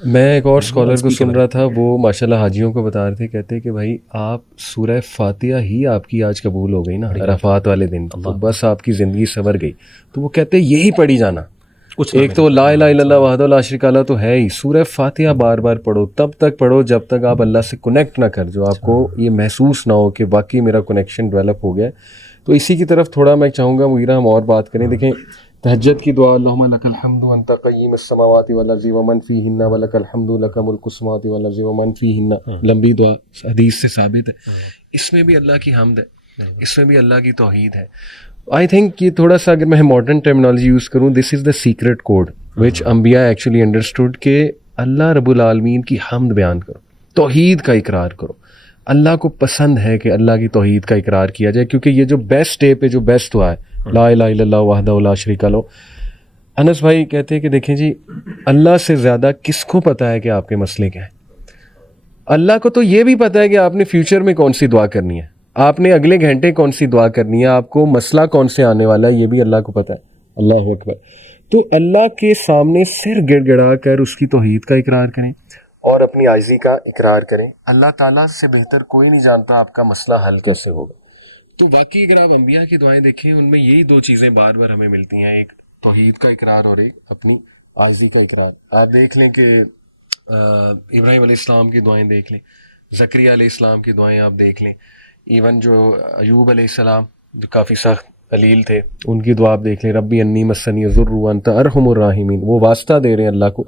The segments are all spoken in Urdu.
میں ایک اور اسکالر کو سن رہا تھا، وہ ماشاء اللہ حاجیوں کو بتا رہے تھے، کہتے کہ بھائی آپ سورہ فاتحہ ہی آپ کی آج قبول ہو گئی نا عرفات والے دن، تو بس آپ کی زندگی سنور گئی. تو وہ کہتے یہی پڑھی جانا. ایک تو لا الہ الا اللہ وحدہ لا شریک لہ تو ہے ہی، سورہ فاتحہ بار بار پڑھو، تب تک پڑھو جب تک آپ اللہ سے کنیکٹ نہ کر، جو آپ کو یہ محسوس نہ ہو کہ واقعی میرا کنیکشن ڈیولپ ہو گیا. تو اسی کی طرف تھوڑا میں چاہوں گا مغیرہ ہم اور بات کریں. دیکھیں تہجد کی دعا، اللہم لک الحمد انت قیم السماوات والارض ومن فیہن ولک الحمد لک ملک السماوات والارض ومن فیہن، لمبی دعا حدیث سے ثابت ہے. اس میں بھی اللہ کی حمد ہے، اس میں بھی اللہ کی توحید ہے. آئی تھنک یہ تھوڑا سا اگر میں ماڈرن ٹرمنالوجی یوز کروں، دس از دا سیکرٹ کوڈ وچ انبیاء ایکچولی انڈرسٹوڈ کہ اللہ رب العالمین کی حمد بیان کرو، توحید کا اقرار کرو. اللہ کو پسند ہے کہ اللہ کی توحید کا اقرار کیا جائے، کیونکہ یہ جو بیسٹ اسٹیپ ہے، جو بیسٹ دعا ہے، لا الہ الا اللہ وحدہ لا شریک لہ. انس بھائی کہتے ہیں کہ دیکھیں جی، اللہ سے زیادہ کس کو پتہ ہے کہ آپ کے مسئلے کیا ہیں؟ اللہ کو تو یہ بھی پتہ ہے کہ آپ نے فیوچر میں کون سی دعا کرنی ہے، آپ نے اگلے گھنٹے کون سی دعا کرنی ہے، آپ کو مسئلہ کون سے آنے والا ہے، یہ بھی اللہ کو پتہ ہے. اللہ اکبر. تو اللہ کے سامنے سر گڑ گڑا کر اس کی توحید کا اقرار کریں اور اپنی عاجزی کا اقرار کریں. اللہ تعالیٰ سے بہتر کوئی نہیں جانتا آپ کا مسئلہ حل کیسے ہوگا. تو واقعی اگر آپ انبیاء کی دعائیں دیکھیں، ان میں یہی دو چیزیں بار بار ہمیں ملتی ہیں، ایک توحید کا اقرار اور ایک اپنی عاجزی کا اقرار. آپ دیکھ لیں کہ ابراہیم علیہ السلام کی دعائیں دیکھ لیں، زکریا علیہ السلام کی دعائیں آپ دیکھ لیں، ایون جو ایوب علیہ السلام جو کافی سخت خلیل تھے، ان کی دعا آپ دیکھ لیں، ربی انی مسنی الضر وانت ارحم الراحمین. وہ واسطہ دے رہے ہیں اللہ کو،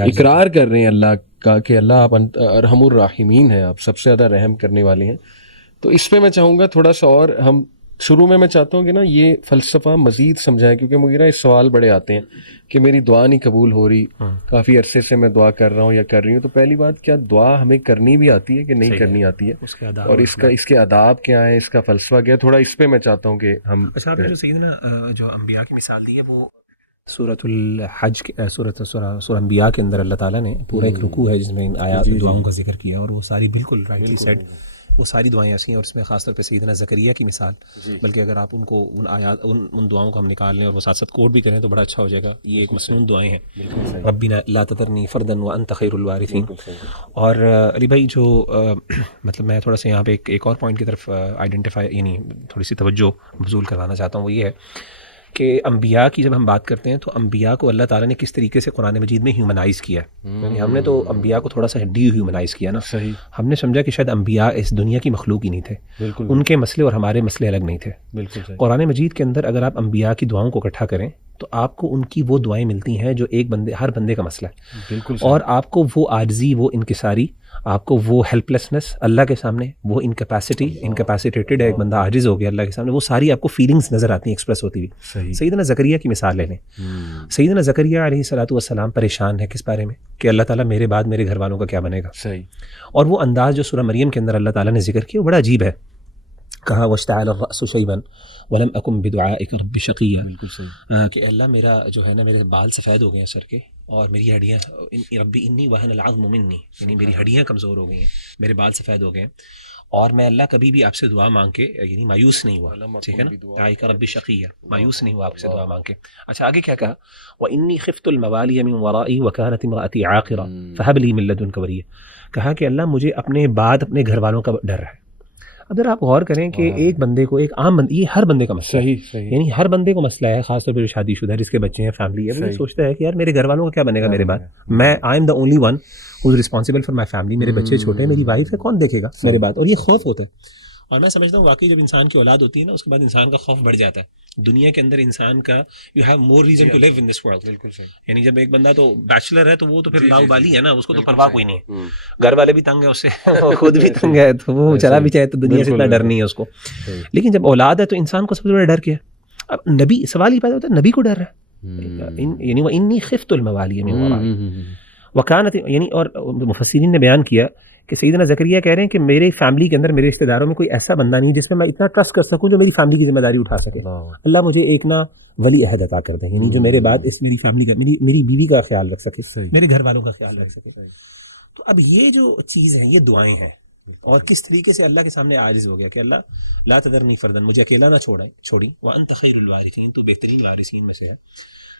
اقرار کر رہے ہیں اللہ کا کہ اللہ آپ ارحم الراحمین ہیں، آپ سب سے زیادہ رحم کرنے والے ہیں. تو اس پہ میں چاہوں گا تھوڑا سا اور ہم شروع میں چاہتا ہوں کہ نا یہ فلسفہ مزید سمجھائیں، کیونکہ مجھے اس سوال بڑے آتے ہیں کہ میری دعا نہیں قبول ہو رہی، کافی عرصے سے میں دعا کر رہا ہوں یا کر رہی ہوں. تو پہلی بات، کیا دعا ہمیں کرنی بھی آتی ہے کہ نہیں کرنی آتی ہے، اور اس کے آداب کیا ہیں، اس کا فلسفہ کیا ہے، تھوڑا اس پہ میں چاہتا ہوں کہ ہم. اچھا، آپ نے جو سیدنا جو انبیاء کی مثال دی ہے، وہ سورۃ الحج سورہ انبیاء کے اندر اللہ تعالیٰ نے پورا ایک رکوع ہے جس میں ان آیات دعاؤں کا ذکر کیا، اور وہ ساری بالکل رائٹلی سیڈ، وہ ساری دعائیں ایسی ہیں. اور اس میں خاص طور پہ سیدنا زکریا کی مثال، بلکہ اگر آپ ان کو ان آیات ان دعاؤں کو ہم نکال لیں اور وہ ساتھ ساتھ کوڈ بھی کریں تو بڑا اچھا ہو جائے گا. یہ ایک مسنون دعائیں ہیں، ربنا لا تذرنی فردا وانت خیر الوارثین. اور علی بھائی جو مطلب میں تھوڑا سا یہاں پہ ایک اور پوائنٹ کی طرف آئیڈینٹیفائی، یعنی تھوڑی سی توجہ مبذول کروانا چاہتا ہوں. وہ یہ ہے کہ انبیاء کی جب ہم بات کرتے ہیں تو انبیاء کو اللہ تعالیٰ نے کس طریقے سے قرآن مجید میں ہیومنائز کیا ہے. یعنی ہم نے تو انبیاء کو تھوڑا سا ڈی ہیومنائز کیا نا. صحیح. ہم نے سمجھا کہ شاید انبیاء اس دنیا کی مخلوق ہی نہیں تھے، بالکل ان کے مسئلے اور ہمارے مسئلے الگ نہیں تھے. بالکل صحیح. قرآن مجید کے اندر اگر آپ انبیاء کی دعاؤں کو اکٹھا کریں تو آپ کو ان کی وہ دعائیں ملتی ہیں جو ایک بندے، ہر بندے کا مسئلہ ہے. بالکل. اور آپ کو وہ عاجزی، وہ انکساری، آپ کو وہ ہیلپلیسنس اللہ کے سامنے، وہ انکیپیسیٹیٹڈ ہے ایک بندہ، عاجز ہو گیا اللہ کے سامنے، وہ ساری آپ کو فیلنگز نظر آتی ہیں ایکسپریس ہوتی ہوئی. سیدنا زکریا کی مثال لے لیں. سیدنا زکریا علیہ الصلوۃ والسلام پریشان ہے کس بارے میں کہ اللہ تعالیٰ میرے بعد میرے گھر والوں کا کیا بنے گا. صحیح. اور وہ انداز جو سورہ مریم کے اندر اللہ تعالیٰ نے ذکر کیا وہ بڑا عجیب ہے. کہا واشتعل الرأس شیبا ولم اکن بدعائک رب شقیا. بالکل صحیح. کہ اللہ میرا جو ہے نا، میرے بال سفید ہو گئے ہیں سر کے، اور میری ہڈیاں، ربی انی وہن العظم منی، یعنی میری ہڈیاں کمزور ہو گئی ہیں، میرے بال سفید ہو گئے ہیں، اور میں اللہ کبھی بھی آپ سے دعا مانگ کے یعنی مایوس نہیں ہوا. ٹھیک ہے نا، دعائک رب شقیا، مایوس نہیں ہوا آپ سے دعا مانگ کے. اچھا آگے کیا کہا، وانی خفت الموالی من ورائی وکانت امراتی عاقرا فہب لی من لدنک ولیہ. کہا کہ اللہ مجھے اپنے بعد اپنے گھر والوں کا ڈر ہے. اگر آپ غور کریں کہ ایک بندے کو، ایک عام بندے، یہ ہر بندے کا مسئلہ ہے، یعنی ہر بندے کو مسئلہ ہے، خاص طور پہ جو شادی شدہ ہے، جس کے بچے ہیں، فیملی ہے، وہ یہ سوچتا ہے کہ یار میرے گھر والوں کا کیا بنے گا میرے بعد. میں I am the only one who is responsible for my family. میرے بچے چھوٹے ہیں، میری وائف ہے، کون دیکھے گا میرے بعد. اور یہ خوف ہوتا ہے. اور میں سمجھتا ہوں واقعی جب انسان کی اولاد ہوتی ہے نا، اس کے بعد انسان کا خوف بڑھ جاتا ہے. دنیا کے اندر انسان کا you have more reason to live in this world. بالکل صحیح. یعنی جب ایک بندہ تو بیچلر ہے تو وہ تو پھر لاؤ بالی ہے نا، اس کو تو پرواہ کوئی نہیں ہے، گھر والے بھی تنگ ہیں اس سے، خود بھی تنگ ہے، تو وہ چلا بھی چاہے تو دنیا سے اتنا ڈر نہیں ہے اس کو. لیکن جب اولاد ہے تو انسان کو سب سے بڑا ڈر کیا ہے؟ اب نبی، سوال ہی پیدا ہوتا ہے نبی کو ڈر ہے. یعنی وانی خفت الموالی من ورائی وکانت، یعنی اور مفسرین نے بیان کیا کہ سیدنا زکریا کہہ رہے ہیں کہ میرے فیملی کے اندر، میرے رشتہ داروں میں کوئی ایسا بندہ نہیں جس میں میں اتنا ٹرسٹ کر سکوں جو میری فیملی کی ذمہ داری اٹھا سکے. اللہ مجھے ایک نا ولی عہد عطا کر دیں، یعنی جو میرے بعد اس میری فیملی کا، میری بیوی کا خیال رکھ سکے، میرے گھر والوں کا خیال رکھ سکے. تو اب یہ جو چیز ہیں، یہ دعائیں ہیں. اور کس طریقے سے اللہ کے سامنے عاجز ہو گیا کہ اللہ لا تذرنی فردا، مجھے اکیلا نہ چھوڑی، وانت خیر الوارثین، تو بہترین وارثین میں سے ہے.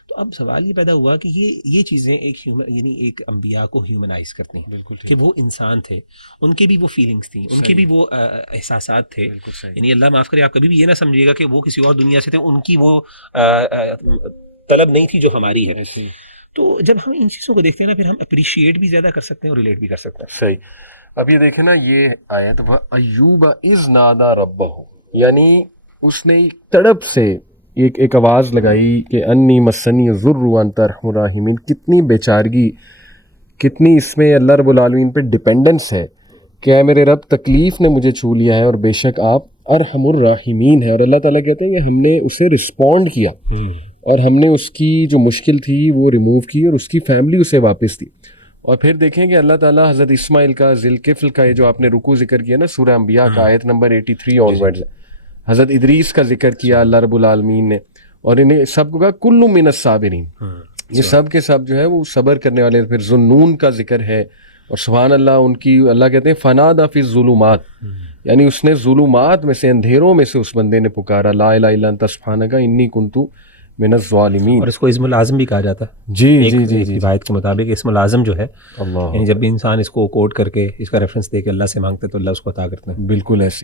تو اب سوال یہ پیدا ہوا کہ یہ چیزیں ایک ہیومن یعنی ایک انبیاء کو ہیومنائز کرتی ہیں، بالکل کہ وہ انسان تھے، ان کے بھی وہ فیلنگس تھیں، ان کے بھی وہ احساسات تھے. بالکل صحیح. یعنی اللہ معاف کرے، آپ کبھی بھی یہ نہ سمجھیے گا کہ وہ کسی اور دنیا سے تھے، ان کی وہ طلب نہیں تھی جو ہماری ہے. ایسی تو جب ہم ان چیزوں کو دیکھتے ہیں نا، پھر ہم اپریشیٹ بھی زیادہ کر سکتے ہیں اور ریلیٹ بھی کر سکتے ہیں. صحیح. اب یہ دیکھیں نا، یہ آیت ایوب اذ نادا ربہ، یعنی اس نے تڑپ سے ایک آواز لگائی کہ انی مسنی الضر وانت ارحم الراحمین. کتنی بیچارگی، کتنی اس میں اللہ رب العالمین پہ ڈپینڈنس ہے کہ اے میرے رب تکلیف نے مجھے چھو لیا ہے اور بے شک آپ ارحم الراحمین ہے. اور اللہ تعالیٰ کہتے ہیں کہ ہم نے اسے رسپونڈ کیا اور ہم نے اس کی جو مشکل تھی وہ ریموو کی اور اس کی فیملی اسے واپس دی. اور پھر دیکھیں کہ اللہ تعالیٰ حضرت اسماعیل کا، ذی الکفل کا، یہ جو آپ نے رکوع ذکر کیا نا سورہ انبیاء کا آیت نمبر 83 آن ورڈز، حضرت ادریس کا ذکر کیا اللہ رب العالمین نے، اور انہیں سب کو کہا کل من الصابرین، یہ سب کے سب جو ہے وہ صبر کرنے والے. پھر ذوالنون کا ذکر ہے، اور سبحان اللہ ان کی اللہ کہتے ہیں فنادی فی الظلمات، یعنی اس نے ظلمات میں سے، اندھیروں میں سے اس بندے نے پکارا لا الہ الا انت سبحانک انی کنت من الظالمین. اور اس کو اسم العظم بھی کہا جاتا ہے. جی ایک جی جی جی روایت کے مطابق اسم العظم جو ہے، اللہ، یعنی جب بھی انسان اس کو کوٹ کر کے اس کا ریفرنس دے کے اللہ سے مانگتے تو اللہ اس کو عطا کرتے ہیں. بالکل ایسی.